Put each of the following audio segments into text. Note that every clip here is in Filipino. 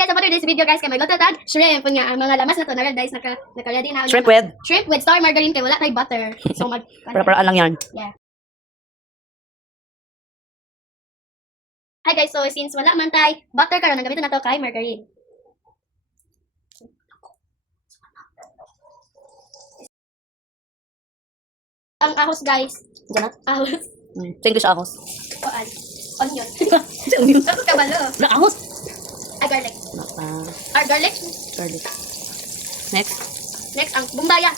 guys, about this video guys, kay magluto tag shrimp nga ang mga lamas na to na guys naka-ready na. Shrimp with star margarine kay wala tay butter. So mag para lang yan. Yeah. Hi guys, so since wala man tay butter karon nagamiton na to kay margarine. Ang ahos guys. Diyan na? Ahos. English ahos. Kuan. Onion. Onion. Ako kabalo. Na ahos. Ay garlic. Garlic. Garlic. Next. Next ang bumbaya.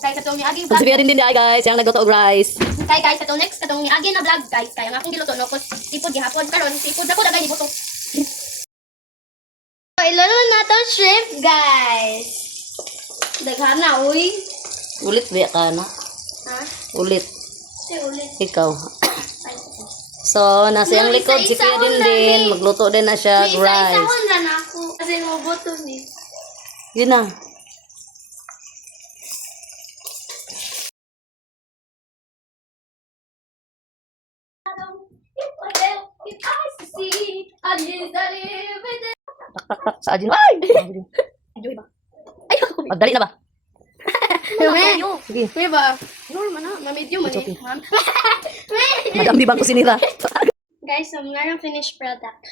Kay katong ni Agi vlog. Sabihin din guys, yang nagluto og rice. Kay guys, katong next katong ni Agi na vlog guys. Kaya ang akong giluto no kos sipod gihapon karon sipod ako dagay gibuto. So ilolo na to shrimp guys. Daghan na uy. Ulit ba ka na? Ha? Ulit. Si ulit. Ikaw. So, nasa yung likod, si Kuya din. Magluto din na siya, rice. Isa-isahon lang ako. Kasi mabuto ni. Yun na. Tak. Sa adin. Ay! Enjoy ba? Ay, ako. Magdali na ba? Sige. Sige ba? Normal na. Ma-medium man It's okay. eh. Ma'am. Madam, di ba ko sinira? Guys, so nga finished product.